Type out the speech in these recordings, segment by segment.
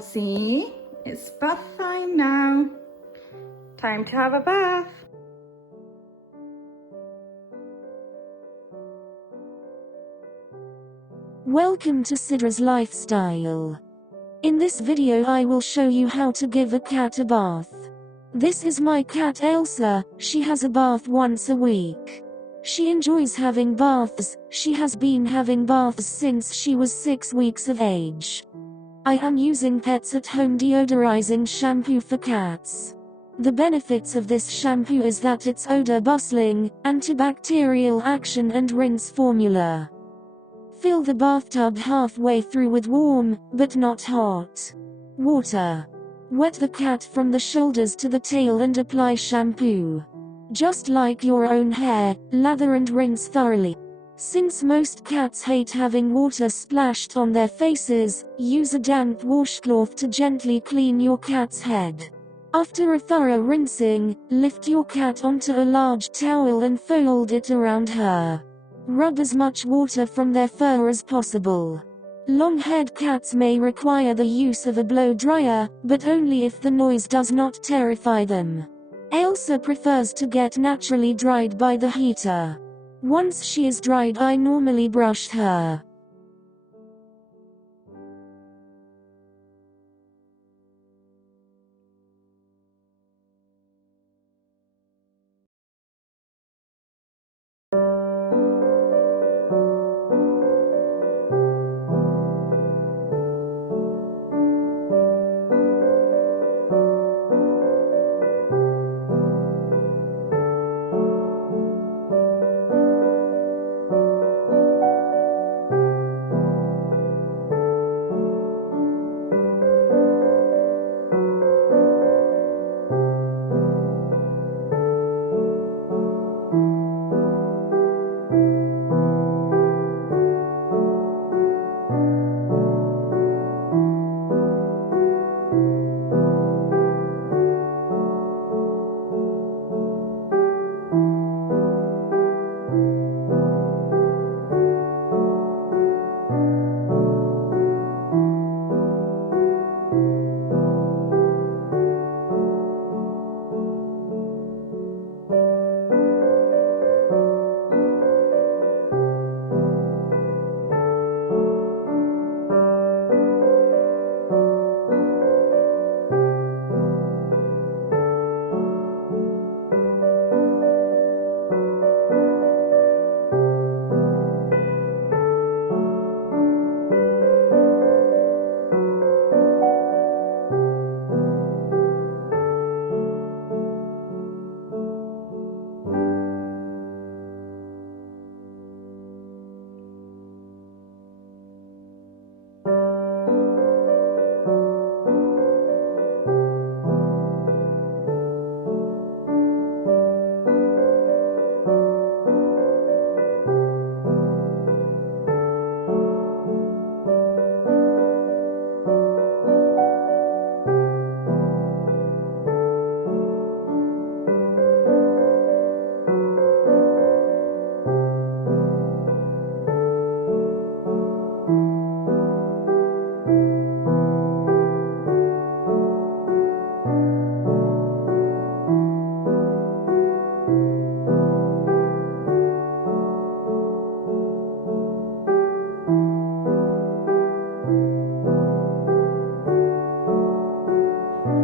Elsie. It's bath time now. Time to have a bath. Welcome to Sidra's lifestyle. In this video I will show you how to give a cat a bath. This is my cat Elsa. She has a bath once a week. She enjoys having baths. She has been having baths since she was 6 weeks of age. I am using Pets at Home deodorising shampoo for cats. The benefits of this shampoo is that it's odor bustling, antibacterial action and rinse formula. Fill the bathtub halfway through with warm, but not hot, water. Wet the cat from the shoulders to the tail and apply shampoo. Just like your own hair, lather and rinse thoroughly. Since most cats hate having water splashed on their faces, use a damp washcloth to gently clean your cat's head. After a thorough rinsing, lift your cat onto a large towel and fold it around her. Rub as much water from their fur as possible. Long-haired cats may require the use of a blow dryer, but only if the noise does not terrify them. Elsa prefers to get naturally dried by the heater. Once she is dried, I normally brush her.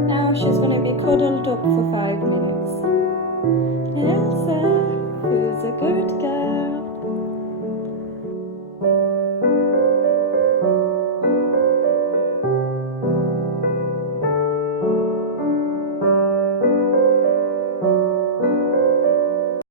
Now she's going to be cuddled up for 5 minutes.